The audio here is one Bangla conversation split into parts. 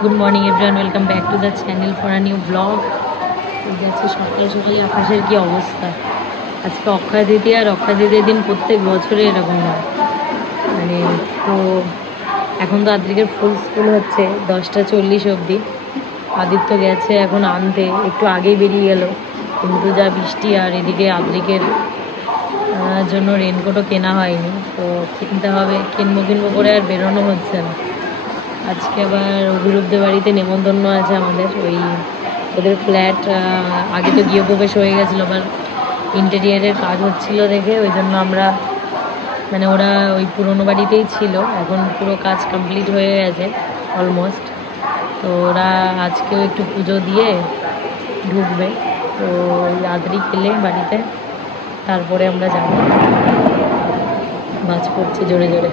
Good morning everyone, welcome back to the channel for a new blog. যাচ্ছে সকাল সকাল আকাশের কি অবস্থা। আজকে অক্ষয় তৃতীয়া, আর অক্ষয় তৃতীয়ার দিন প্রত্যেক বছরে এরকম হয়। মানে তো এখন তো আদ্রিকের ফুল স্কুল হচ্ছে 10টা 40 অবধি। আদিত্য গেছে এখন আনতে, একটু আগেই বেরিয়ে গেল, কিন্তু যা বৃষ্টি, আর এদিকে আদ্রিকের জন্য রেনকোটও কেনা হয়নি, তো কিনতে হবে। কিনবো করে আর বেরোনো হচ্ছে না। আজকে আবার অভিরূপদের বাড়িতে নেমন্তন্ন আছে আমাদের। ওদের ফ্ল্যাট আগে তো গৃহপ্রবেশ হয়ে গেছিলো, আবার ইন্টেরিয়ারের কাজ হচ্ছিল দেখে ওই জন্য আমরা, মানে ওরা ওই পুরনো বাড়িতেই ছিল, এখন পুরো কাজ কমপ্লিট হয়ে গেছে অলমোস্ট। তো ওরা আজকেও একটু পুজো দিয়ে ঢুকবে। তো ওই আদ্রি খেলে বাড়িতে তারপরে আমরা যাব। বাজ পড়ছে জোরে জোরে।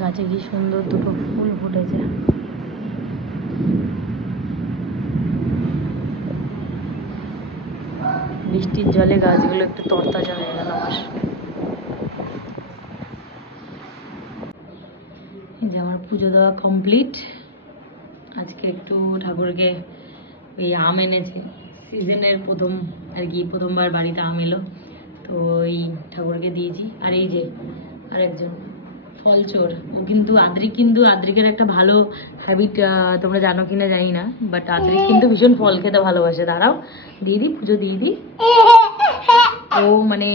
গাছে কি সুন্দর দুটো ফুল ফুটেছে। বৃষ্টির জলে গাছগুলো একটু তরতাজা হয়ে গেল আমার। এই যে আমার পুজো দেওয়া কমপ্লিট। আজকে একটু ঠাকুরকে ওই আম এনেছে, সিজনের প্রথম আর কি, প্রথমবার বাড়িতে আম এলো, তো ওই ঠাকুরকে দিয়েছি। আর এই যে আরেকজন ফলচোর, ও কিন্তু আদ্রিকের একটা ভালো হ্যাবিট, তোমরা জানো কিনা জানি না, বাট আদ্রিক কিন্তু ভীষণ ফল খেতে ভালোবাসে। দাঁড়াও দিয়ে দিই, পুজো দিয়ে দিই। ও মানে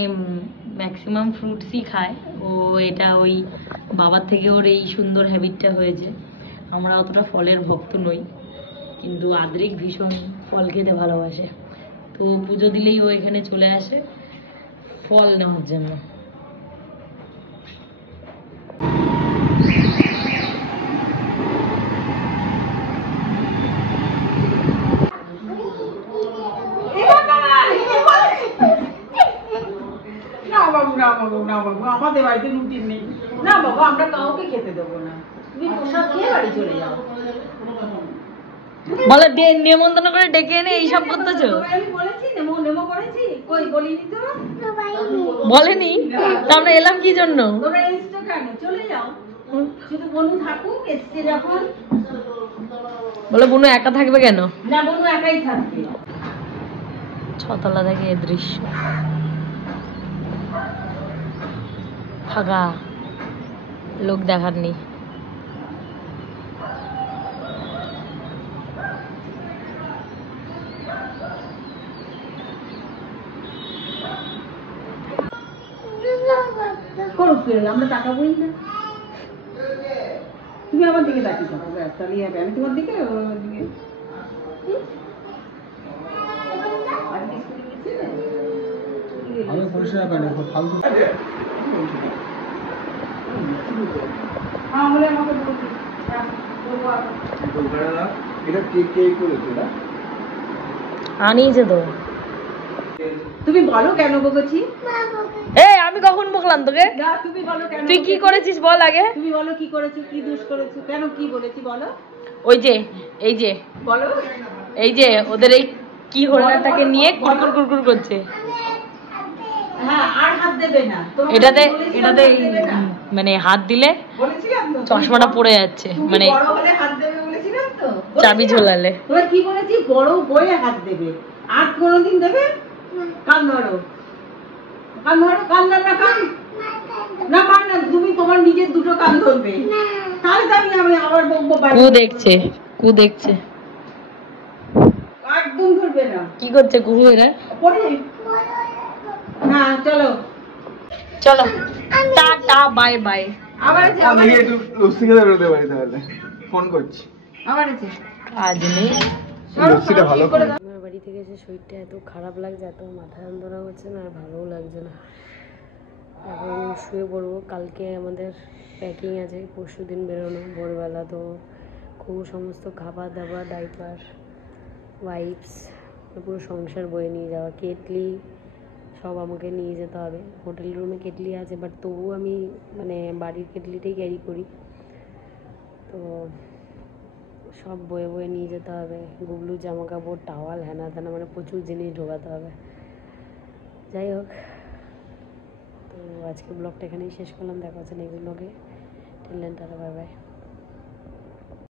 ম্যাক্সিমাম ফ্রুটসই খায় ও। এটা ওই বাবার থেকে ওর এই সুন্দর হ্যাবিটটা হয়েছে। আমরা অতটা ফলের ভক্ত নই, কিন্তু আদ্রিক ভীষণ ফল খেতে ভালোবাসে। তো পুজো দিলেই ও এখানে চলে আসে ফল নেওয়ার জন্য। আমাদের বাড়িতে রুটিন নেই না বাবা, আমরা কাউকে খেতে দেবো না। তুমি প্রসাদ খেয়ে বাড়ি চলে যাও। বলে নিমন্ত্রণ করে ডেকে এনে এইসব করতেছো? আমি বলেছি নেমো নেমো করেছি, কই বলিনি তো। বলেনি তো আমরা এলাম কি জন্য? তোমরা এসছো কেন? চলে যাও, শুধু বনু থাকুক। এসছে যখন বলে বুনু একা থাকবে কেন? না, বনু একাই থাকবে। ছতলা থেকে এ দৃশ্য ফাঁকা, লোক দেখার নেই। আমরা টাকা বই না, তুমি আমার দিকে তাকিয়ে থাকো, ব্যাস তাহলেই হবে। আমি তোমার দিকে, ওর আমার দিকে। আমি পরিষ্কার করি ফালতু। এটা কে করেছে না? আনিয়েছে তো। তুমি বলো কেন বকেছি? এই আমি কখন বকলাম তোকে? না, তুমি বলো কেন। তুই কি করেছিস বল আগে। তুমি বলো কি করেছো, কি দোষ করেছো, কেন কি বলেছি বলো। ওই যে এই যে বলো। এই যে ওদের এই কি হরিণাটাকে নিয়ে কুরকুর কুরকুর করছে। হ্যাঁ, আর হাত দেবে না। এটাতে মানে হাত দিলে বলেছিলাম তো, চশমাটা পড়ে যাচ্ছে, মানে বড় হলে হাত দেবে বলেছিলাম তো। চাবি ঝোলালে। তোমার কি বলেছি? বড় বয়ে হাত দেবে, আর কোনোদিন দেবে? কান ধরো, কান ধরো, কান ধর না, কান না, কান না, তুমি তোমার নিজের দুটো কান ধরবে। তাহলে তো আমি আবার বকবো। কু দেখছে, কু দেখছে, একদম ধরবে না। কি করছে কুহু এরা? পড়ে। হ্যাঁ চলো চলো টাটা বাই বাই। আবার আছে, আবার আমি একটু লস্যি খেতে বেরোতে পারি, তাহলে ফোন করছি। আবার আছে। আজ নেই। লস্যিটা ভালো করে। আমার বাড়ি থেকে এসে শরীরটা এত খারাপ লাগছে, এত মাথা যন্ত্রণা হচ্ছে না, আর ভালোও লাগছে না। এখন শুয়ে পড়বো। কালকে আমাদের প্যাকিং আছে, পরশু দিন বেরোনো ভোরবেলা। তো খুব সমস্ত খাবার দাবার, ডাইপার, ওয়াইপস, পুরো সংসার বয়ে নিয়ে যাওয়া, কেটলি সব আমাকে নিয়ে যেতে হবে। হোটেল রুমে কেটলি আছে, বাট তবুও আমি মানে বাড়ির কেটলিটাই ক্যারি করি। তো সব বয়ে বয়ে নিয়ে যেতে হবে। গুবলু জামা কাপড়, টাওয়াল, হ্যানা ত্যানা, মানে প্রচুর জিনিস ঢোকাতে হবে। যাই হোক, তো আজকে ব্লগটা এখানেই শেষ করলাম। দেখা হচ্ছে নেক্সট ব্লগে। Till then tata bye by.